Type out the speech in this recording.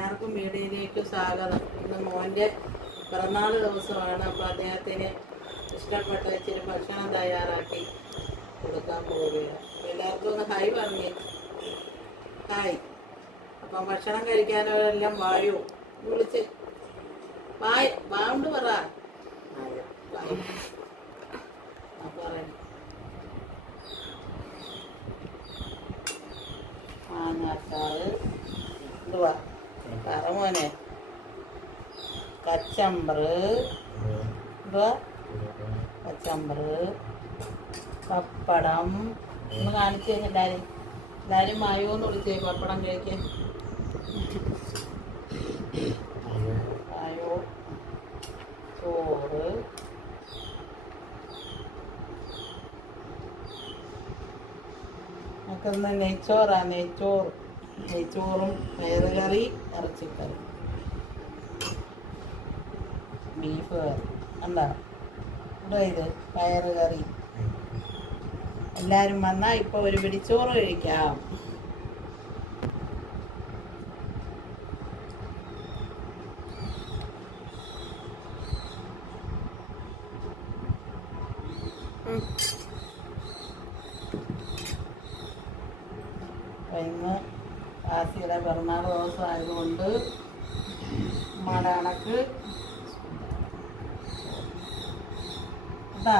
എല്ലാവർക്കും വീഡിയോയിലേക്ക് സ്വാഗതം. ഇന്ന് മോൻ്റെ പിറന്നാൾ ദിവസമാണ്. അപ്പോൾ അദ്ദേഹത്തിന് ഇഷ്ടപ്പെട്ട ഇച്ചിരി ഭക്ഷണം തയ്യാറാക്കി കൊടുക്കാൻ പോവുകയാണ്. എല്ലാവർക്കും ഒന്ന് ഹായ് പറഞ്ഞേ. ഹായ്. അപ്പം ഭക്ഷണം കഴിക്കാനവരെല്ലാം വായോ വിളിച്ച് വാണ്ട് പറ. പറയും മാങ്ങാച്ചാറ് എന്തുവാ കറമോനെ, കച്ചമ്പറ് എന്തുവാ കച്ചമ്പറ്, പപ്പടം. ഒന്ന് കാണിച്ചു കഴിഞ്ഞാൽ എല്ലാവരും മായോന്ന് വിളിച്ചേ പപ്പടം കഴിക്കാൻ. മായോ, ചോറ്, നമുക്കിന്ന് നെയ്ച്ചോറും പയറുകറി, ഇറച്ചിക്കറി, ബീഫ് കറി. എന്താ ഇവിടെ ഇത് പയറുകറി. എല്ലാവരും വന്നാൽ ഇപ്പോൾ ഒരു പിടിച്ചോറ് കഴിക്കാം. ഇന്ന് ആസിയുടെ പിറന്നാൾ ദിവസം ആയതുകൊണ്ട് ഉമ്മയുടെ കണക്ക് എന്താ